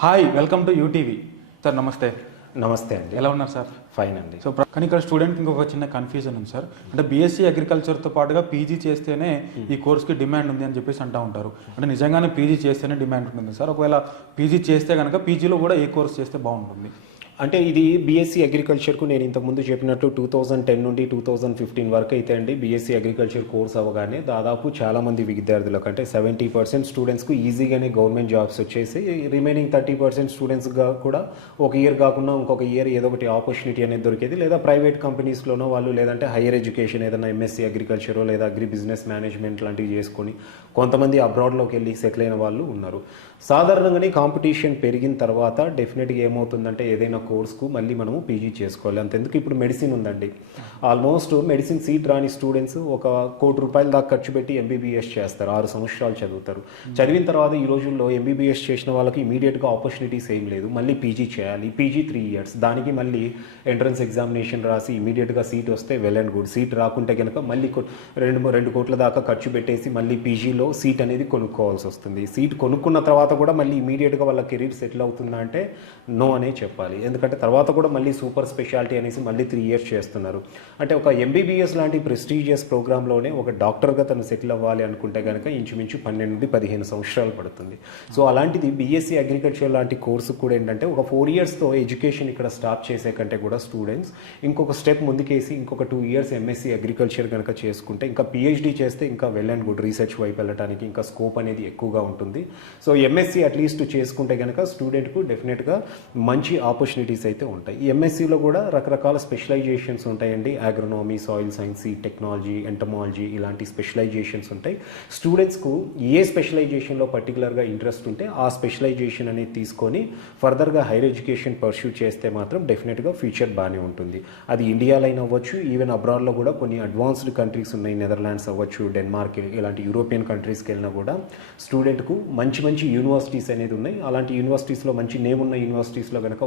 Hi welcome to UTV sir నమస్తే. నమస్తే అండి. ఎలా ఉన్నారు సార్ ఫైన్ అండి. సో కానీ ఇక్కడ స్టూడెంట్ ఇంకొక చిన్న కన్ఫ్యూజన్ ఉంది సార్ అంటే బీఎస్సీ అగ్రికల్చర్తో పాటుగా పీజీ చేస్తేనే ఈ కోర్స్కి డిమాండ్ ఉంది అని చెప్పేసి అంటూ ఉంటారు. అంటే నిజంగానే పీజీ చేస్తేనే డిమాండ్ ఉంటుంది సార్ ఒకవేళ పీజీ చేస్తే కనుక పీజీలో కూడా ఏ కోర్స్ చేస్తే బాగుంటుంది. అంటే ఇది బీఎస్సీ అగ్రికల్చర్కు నేను ఇంతకుముందు చెప్పినట్టు టూ థౌజండ్ టెన్ నుండి టూ థౌజండ్ ఫిఫ్టీన్ వరకు అయితే అండి బీఎస్సీ అగ్రికల్చర్ కోర్స్ అవ్వగానే దాదాపు చాలామంది విద్యార్థులకు అంటే సెవెంటీ పర్సెంట్ స్టూడెంట్స్కు ఈజీగానే గవర్నమెంట్ జాబ్స్ వచ్చేసి రిమైనింగ్ థర్టీ పర్సెంట్ స్టూడెంట్స్గా కూడా ఒక ఇయర్ కాకుండా ఇంకొక ఇయర్ ఏదో ఒకటి ఆపర్చునిటీ అనేది దొరికేది. లేదా ప్రైవేట్ కంపెనీస్లోనో వాళ్ళు లేదంటే హైయర్ ఎడ్యుకేషన్ ఏదైనా ఎంఎస్సీ అగ్రికల్చరో లేదా అగ్రి బిజినెస్ మేనేజ్మెంట్ లాంటివి చేసుకొని కొంతమంది అబ్రాడ్లోకి వెళ్ళి సెటిల్ అయిన వాళ్ళు ఉన్నారు. సాధారణంగానే కాంపిటీషన్ పెరిగిన తర్వాత డెఫినెట్గా ఏమవుతుందంటే ఏదైనా కోర్స్కు మళ్ళీ మనము పీజీ చేసుకోవాలి. అంతెందుకు ఇప్పుడు మెడిసిన్ ఉందండి. ఆల్మోస్ట్ మెడిసిన్ సీట్ రాని స్టూడెంట్స్ ఒక కోటి రూపాయల దాకా ఖర్చు పెట్టి ఎంబీబీఎస్ చేస్తారు. ఆరు సంవత్సరాలు చదువుతారు. చదివిన తర్వాత ఈ రోజుల్లో ఎంబీబీఎస్ చేసిన వాళ్ళకి ఇమీడియట్గా ఆపర్చునిటీస్ ఏం లేదు. మళ్ళీ పీజీ చేయాలి. PG three years. దానికి మళ్ళీ ఎంట్రన్స్ ఎగ్జామినేషన్ రాసి ఇమీడియట్గా సీట్ వస్తే వెల్ అండ్ గుడ్. సీట్ రాకుంటే కనుక మళ్ళీ రెండు రెండు కోట్ల దాకా ఖర్చు పెట్టేసి మళ్ళీ పీజీలో సీట్ అనేది కొనుక్కోవాల్సి వస్తుంది. సీట్ కొనుక్కున్న తర్వాత కూడా మళ్ళీ ఇమీడియట్గా వాళ్ళ కెరీర్ సెటిల్ అవుతుందా అంటే నో అనే చెప్పాలి. ఎందుకంటే తర్వాత కూడా మళ్ళీ సూపర్ స్పెషాలిటీ అనేసి మళ్ళీ త్రీ ఇయర్స్ చేస్తున్నారు. అంటే ఒక ఎంబీబీఎస్ లాంటి ప్రెస్టీజియస్ ప్రోగ్రాంలోనే ఒక డాక్టర్గా తను సెటిల్ అవ్వాలి అనుకుంటే కనుక ఇంచుమించు పన్నెండు నుండి పదిహేను సంవత్సరాలు పడుతుంది. సో అలాంటిది బీఎస్సీ అగ్రికల్చర్ లాంటి కోర్సు కూడా ఏంటంటే ఒక ఫోర్ ఇయర్స్తో ఎడ్యుకేషన్ ఇక్కడ స్టాప్ చేసే కంటే కూడా స్టూడెంట్స్ ఇంకొక స్టెప్ ముందుకేసి ఇంకొక టూ ఇయర్స్ ఎంఎస్సీ అగ్రికల్చర్ కనుక చేసుకుంటే ఇంకా పిహెచ్డీ చేస్తే ఇంకా వెల్ అండ్ గుడ్ రీసెర్చ్ వైపు వెళ్ళడానికి ఇంకా స్కోప్ అనేది ఎక్కువగా ఉంటుంది. సో ఎంఎస్సీ అట్లీస్ట్ చేసుకుంటే కనుక స్టూడెంట్కు డెఫినెట్గా మంచి ఆపర్చునిటీస్ అయితే ఉంటాయి. ఈ ఎంఎస్సిలో కూడా రకరకాల స్పెషలైజేషన్స్ ఉంటాయండి. Agronomy soil science technology entomology ఇలాంటి స్పెషలైజేషన్స్ ఉంటాయి. స్టూడెంట్స్కు ఏ స్పెషలైజేషన్లో పర్టికులర్గా ఇంట్రెస్ట్ ఉంటే ఆ స్పెషలైజేషన్ అనేది తీసుకొని ఫర్దర్గా హైర్ ఎడ్యుకేషన్ పర్స్యూ చేస్తే మాత్రం డెఫినెట్గా ఫ్యూచర్ బాగానే ఉంటుంది. అది ఇండియాలైనా అవ్వచ్చు. ఈవెన్ అబ్రాడ్లో కూడా కొన్ని అడ్వాన్స్డ్ కంట్రీస్ ఉన్నాయి. నెదర్లాండ్స్ అవ్వచ్చు డెన్మార్క్ ఇలాంటి యూరోపియన్ కంట్రీస్కి వెళ్ళినా కూడా స్టూడెంట్కు మంచి మంచి యూనివర్సిటీస్ అనేది ఉన్నాయి. అలాంటి యూనివర్సిటీస్లో మంచి నేమ్ ఉన్న యూనివర్సిటీస్లో కనుక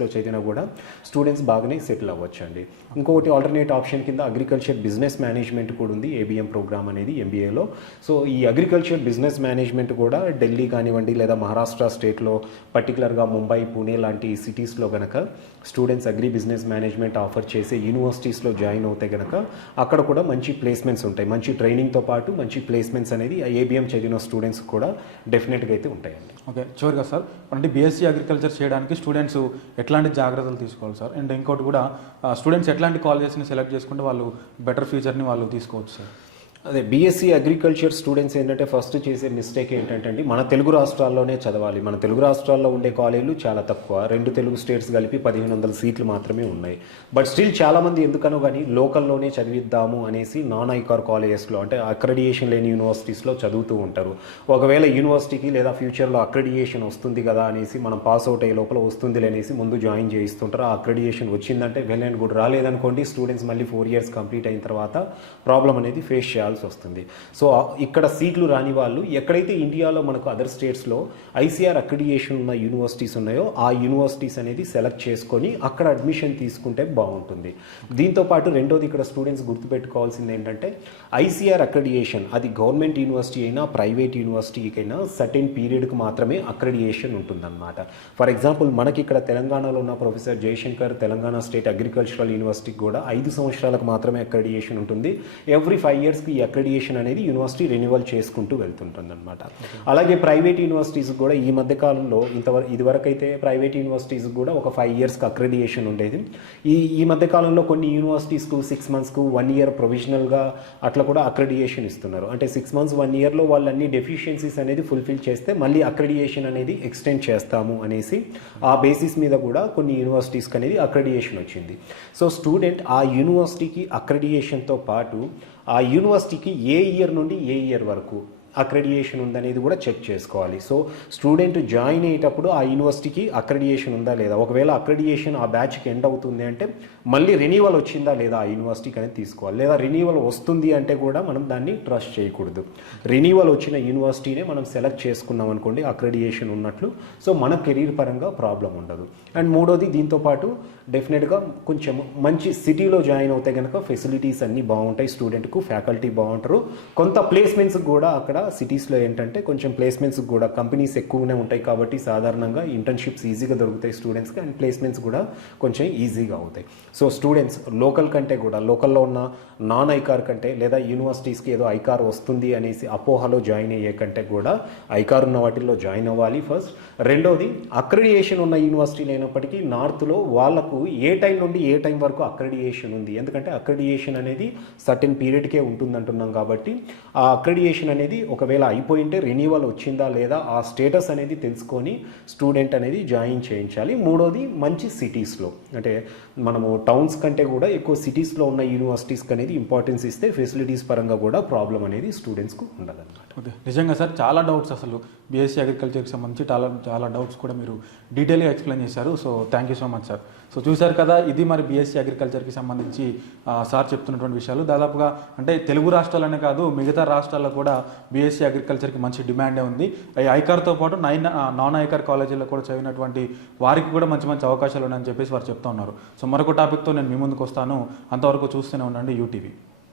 ఓవర్సీస్లో చదివినా కూడా స్టూడెంట్స్ బాగానే సెటిల్ అవ్వచ్చు అండి ఇంకొకటి ఆల్టర్నేట్ ఆప్షన్ కింద అగ్రికల్చర్ బిజినెస్ మేనేజ్మెంట్ కూడా ఉంది. ఏబిఎం ప్రోగ్రామ్ అనేది ఎంబీఏలో సో ఈ అగ్రికల్చర్ బిజినెస్ మేనేజ్మెంట్ కూడా ఢిల్లీ కానివ్వండి లేదా మహారాష్ట్ర స్టేట్లో పర్టికులర్గా ముంబై పూణే లాంటి సిటీస్లో కనుక students agri business management offer చేసే యూనివర్సిటీస్లో జాయిన్ అవుతే కనుక అక్కడ కూడా మంచి ప్లేస్మెంట్స్ ఉంటాయి. మంచి ట్రైనింగ్తో పాటు మంచి ప్లేస్మెంట్స్ అనేది ఏబిఎం చదివిన స్టూడెంట్స్ కూడా డెఫినెట్గా అయితే ఉంటాయండి. ఓకే చివరిగా సార్ అంటే బీఎస్సీ అగ్రికల్చర్ చేయడానికి స్టూడెంట్స్ ఎట్లాంటి జాగ్రత్తలు తీసుకోవాలి సార్? అండ్ ఇంకోటి కూడా స్టూడెంట్స్ ఎట్లాంటి కాలేజెస్ని సెలెక్ట్ చేసుకుంటే వాళ్ళు బెటర్ ఫ్యూచర్ని వాళ్ళు తీసుకోవచ్చు సార్. అదే బీఎస్సీ అగ్రికల్చర్ స్టూడెంట్స్ ఏంటంటే ఫస్ట్ చేసే మిస్టేక్ ఏంటంటే అండి మన తెలుగు రాష్ట్రాల్లోనే చదవాలి. మన తెలుగు రాష్ట్రాల్లో ఉండే కాలేజీలు చాలా తక్కువ. రెండు తెలుగు స్టేట్స్ కలిపి పదిహేను వందల సీట్లు మాత్రమే ఉన్నాయి. బట్ స్టిల్ చాలామంది ఎందుకనో కానీ లోకల్లోనే చదివిద్దాము అనేసి నాన్ ఐకార్ కాలేజెస్లో అంటే అక్రెడియేషన్ లేని యూనివర్సిటీస్లో చదువుతూ ఉంటారు. ఒకవేళ యూనివర్సిటీకి లేదా ఫ్యూచర్లో అక్రెడియేషన్ వస్తుంది కదా అనేసి మనం పాస్ అవుట్ అయ్యే లోపల వస్తుంది అనేసి ముందు జాయిన్ చేయిస్తుంటారు. ఆ అక్రెడియేషన్ వచ్చిందంటే వెల్ అండ్ గుడ్. రాలేదనుకోండి స్టూడెంట్స్ మళ్ళీ ఫోర్ ఇయర్స్ కంప్లీట్ అయిన తర్వాత ప్రాబ్లం అనేది ఫేస్ చేయాలి. చేయాల్సి వస్తుంది. సో ఇక్కడ సీట్లు రాని వాళ్ళు ఎక్కడైతే ఇండియాలో మనకు అదర్ స్టేట్స్లో ఐసీఆర్ అక్రిడియేషన్ ఉన్న యూనివర్సిటీస్ ఉన్నాయో ఆ యూనివర్సిటీస్ అనేది సెలెక్ట్ చేసుకొని అక్కడ అడ్మిషన్ తీసుకుంటే బాగుంటుంది. దీంతో పాటు రెండోది ఇక్కడ స్టూడెంట్స్ గుర్తుపెట్టుకోవాల్సింది ఏంటంటే ఐసీఆర్ అక్రిడియేషన్ అది గవర్నమెంట్ యూనివర్సిటీ అయినా ప్రైవేట్ యూనివర్సిటీకైనా సర్టెన్ పీరియడ్కి మాత్రమే అక్రిడియేషన్ ఉంటుందన్నమాట. ఫర్ ఎగ్జాంపుల్ మనకి ఇక్కడ తెలంగాణలో ఉన్న professor Jayashankar Telangana state agricultural యూనివర్సిటీకి కూడా ఐదు సంవత్సరాలకు మాత్రమే అక్రిడియేషన్ ఉంటుంది. ఎవ్రీ ఫైవ్ ఇయర్స్కి అక్రెడియేషన్ అనేది యూనివర్సిటీ రెన్యువల్ చేసుకుంటూ వెళ్తుంటుంది అనమాట అలాగే ప్రైవేట్ యూనివర్సిటీస్ కూడా ఈ మధ్య కాలంలో ఇంతవరకు ఇదివరకు అయితే ప్రైవేట్ యూనివర్సిటీస్ కూడా ఒక ఫైవ్ ఇయర్స్కి అక్రెడియేషన్ ఉండేది. ఈ ఈ మధ్య కాలంలో కొన్ని యూనివర్సిటీస్కు సిక్స్ మంత్స్కు వన్ ఇయర్ ప్రొవిజనల్గా అట్లా కూడా అక్రెడియేషన్ ఇస్తున్నారు. అంటే సిక్స్ మంత్స్ వన్ ఇయర్లో వాళ్ళు అన్ని డెఫిషియన్సీస్ అనేది ఫుల్ఫిల్ చేస్తే మళ్ళీ అక్రెడియేషన్ అనేది ఎక్స్టెండ్ చేస్తాము అనేసి ఆ బేసిస్ మీద కూడా కొన్ని యూనివర్సిటీస్కి అనేది అక్రెడియేషన్ వచ్చింది. సో స్టూడెంట్ ఆ యూనివర్సిటీకి అక్రెడియేషన్తో పాటు ఆ యూనివర్సిటీకి ఏ ఇయర్ నుండి ఏ ఇయర్ వరకు? అక్రెడియేషన్ ఉందనేది కూడా చెక్ చేసుకోవాలి. సో స్టూడెంట్ జాయిన్ అయ్యేటప్పుడు ఆ యూనివర్సిటీకి అక్రెడియేషన్ ఉందా లేదా? ఒకవేళ అక్రెడియేషన్ ఆ బ్యాచ్కి ఎండ్ అవుతుంది అంటే మళ్ళీ రెన్యువల్ వచ్చిందా లేదా ఆ యూనివర్సిటీకి అనేది తీసుకోవాలి. లేదా రెన్యువల్ వస్తుంది అంటే కూడా మనం దాన్ని ట్రస్ట్ చేయకూడదు. రెన్యువల్ వచ్చిన యూనివర్సిటీనే మనం సెలెక్ట్ చేసుకున్నాం అనుకోండి అక్రెడియేషన్ ఉన్నట్లు. సో మన కెరీర్ పరంగా ప్రాబ్లం ఉండదు. అండ్ మూడోది దీంతో పాటు డెఫినెట్గా కొంచెం మంచి సిటీలో జాయిన్ అవుతే కనుక ఫెసిలిటీస్ అన్నీ బాగుంటాయి స్టూడెంట్కు ఫ్యాకల్టీ బాగుంటారు. కొంత ప్లేస్మెంట్స్ కూడా అక్కడ కూడా సిటీస్లో ఏంటంటే కొంచెం ప్లేస్మెంట్స్ కూడా కంపెనీస్ ఎక్కువనే ఉంటాయి కాబట్టి సాధారణంగా ఇంటర్న్షిప్స్ ఈజీగా దొరుకుతాయి స్టూడెంట్స్కి అండ్ ప్లేస్మెంట్స్ కూడా కొంచెం ఈజీగా అవుతాయి. సో స్టూడెంట్స్ లోకల్ కంటే కూడా లోకల్లో ఉన్న నాన్ ఐకార్ కంటే లేదా యూనివర్సిటీస్కి ఏదో ఐకార్ వస్తుంది అనేసి అపోహలో జాయిన్ అయ్యే కంటే కూడా ఐకార్ ఉన్న వాటిల్లో జాయిన్ అవ్వాలి ఫస్ట్ రెండోది అక్రెడియేషన్ ఉన్న యూనివర్సిటీ లేనప్పటికీ నార్త్లో వాళ్ళకు ఏ టైం నుండి ఏ టైం వరకు అక్రెడియేషన్ ఉంది? ఎందుకంటే అక్రెడియేషన్ అనేది సర్టెన్ పీరియడ్కే ఉంటుందంటున్నాం కాబట్టి ఆ అక్రెడియేషన్ అనేది ఒకవేళ అయిపోయింటే రెన్యువల్ వచ్చిందా లేదా ఆ స్టేటస్ అనేది తెలుసుకొని స్టూడెంట్ అనేది జాయిన్ చేయించాలి. మూడోది మంచి సిటీస్లో అంటే మనము టౌన్స్ కంటే కూడా ఎక్కువ సిటీస్లో ఉన్న యూనివర్సిటీస్కి అనేది ఇంపార్టెన్స్ ఇస్తే ఫెసిలిటీస్ పరంగా కూడా ప్రాబ్లం అనేది స్టూడెంట్స్కు ఉండదన్నమాట. ఓకే. నిజంగా సార్ చాలా డౌట్స్ అసలు. బీఎస్సీ అగ్రికల్చర్కి సంబంధించి చాలా చాలా డౌట్స్ కూడా మీరు డీటెయిల్గా ఎక్స్ప్లెయిన్ చేశారు. So thank you so much sir so చూశారు కదా ఇది మరి బీఎస్సీ అగ్రికల్చర్కి సంబంధించి సార్ చెప్తున్నటువంటి విషయాలు. దాదాపుగా అంటే తెలుగు రాష్ట్రాలనే కాదు మిగతా రాష్ట్రాల్లో కూడా బీఎస్సీ అగ్రికల్చర్కి మంచి డిమాండే ఉంది. ఐకార్తో పాటు నైన్ నాన్ ఐకార్ కాలేజీల్లో కూడా చదివినటువంటి వారికి కూడా మంచి మంచి అవకాశాలు ఉన్నాయని చెప్పేసి వారు చెప్తా ఉన్నారు. సో మరొక టాపిక్తో నేను మీ ముందుకు వస్తాను. అంతవరకు చూస్తూనే ఉండండి యూటీవీ